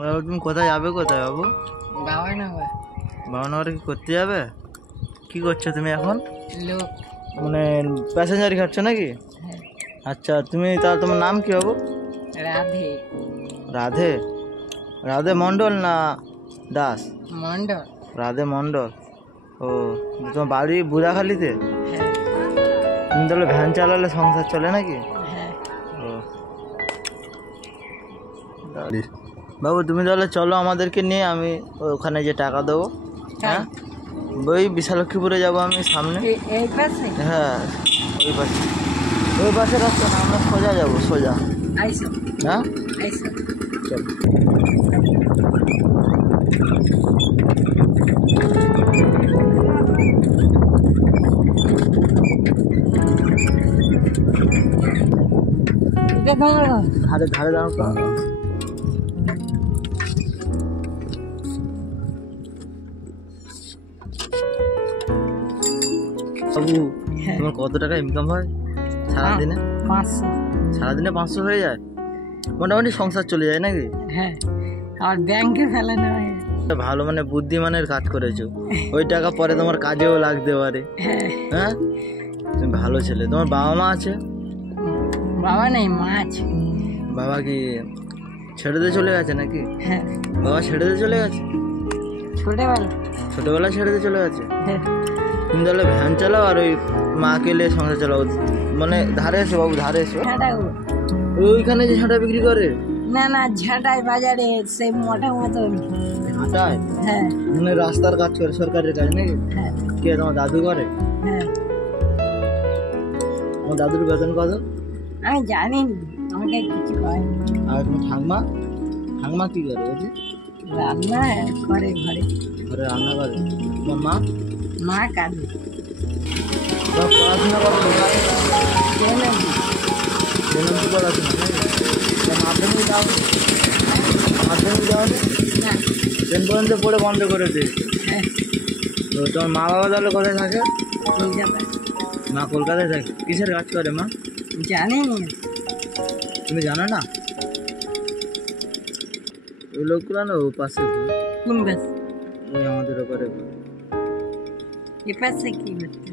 বাবু তুমি কোথায় যাবে, কোথায় বাবু? বাবানগর। বাবানগরে কি করতে যাবে? কি করছো তুমি এখন? লোক মানে প্যাসেঞ্জারি খাচ্ছ নাকি? হ্যাঁ। আচ্ছা তুমি তাহলে তোমার নাম কি বাবু? রাধে। রাধে? রাধে মণ্ডল না দাস? মন্ডল। রাধে মণ্ডল। ও তোমার বাড়ি বুড়াখালিতে? হ্যাঁ। তুমি তাহলে ভ্যান চালালে সংসার চলে নাকি? হ্যাঁ। ও বাবু তুমি তাহলে চলো আমাদেরকে নিয়ে, আমি ওখানে যে টাকা দেবো। হ্যাঁ ওই বিশালক্ষীপুরে যাবো আমি সামনে। এই পাশে? হ্যাঁ ওই পাশে রাস্তা না, আমরা সোজা যাবো সোজা। আইসো। হ্যাঁ আইসো। চল। এটা তোমার ঘর? ধারে ধারে দাঁড়াও তো। বাবু তোমার কত টাকা ইনকাম হয় সারাদিনে? 500। সারাদিনে 500 হয়ে যায়? মোটামুটি সংসার চলে যায় নাকি? হ্যাঁ, আর ব্যাংকে ফেলানো হয়। ভালো, মানে বুদ্ধিমানের কাজ করেছো। ওই টাকা পরে তোমার কাজেও লাগতে পারে। হ্যাঁ তুমি ভালো ছেলে। তোমার বাবা মা আছে? বাবা নেই, মা আছে। বাবা কি ছেড়ে দিয়ে চলে গেছে নাকি? হ্যাঁ। বাবা ছেড়ে দিয়ে চলে গেছে? ছোটবেলায় ছেড়ে দিয়ে চলে গেছে? হ্যাঁ। তুমি তাহলে ভ্যান চালাও আর ওই মাকে নিয়ে সংসার চালাও। মানে ধারে এসো বাবু, ধারে এসো। ওইখানে যে ঝাঁটা বিক্রি করে? না না, ঝাঁটায় বাজারে সেই মোটা মতন ঝাঁটায়? হ্যাঁ। মানে রাস্তার কাজ করে, সরকারের কাজ নাকি? হ্যাঁ। কে তোমার দাদু করে? হ্যাঁ। তোমার দাদুর বেতন কত? আমি জানি না, আমাকে কিছু কয়নি। আর তোমার ঠাকমা? ঠাকমা কি করে বলছি? রান্না করে ঘরে। ঘরে রান্না করে। তোমার মা? মা কাঁদে। তোমার পড়াশোনা করো? পড়াশোনা মাধ্যমিক দাও? মাধ্যমিক দাও না। 10 পর্যন্ত পড়ে বন্ধ করে দিয়েছে। হ্যাঁ। তো তোমার মা বাবা তাহলে কোথায় থাকে? কলকাতায়। মা কলকাতায় থাকে। কিসের কাজ করে মা? জানি না। তুমি জানো না? ওই লোকগুলো না ও পাশে। কোন পাশে? ওই আমাদের ওপরে। এ পাশে কি করতে?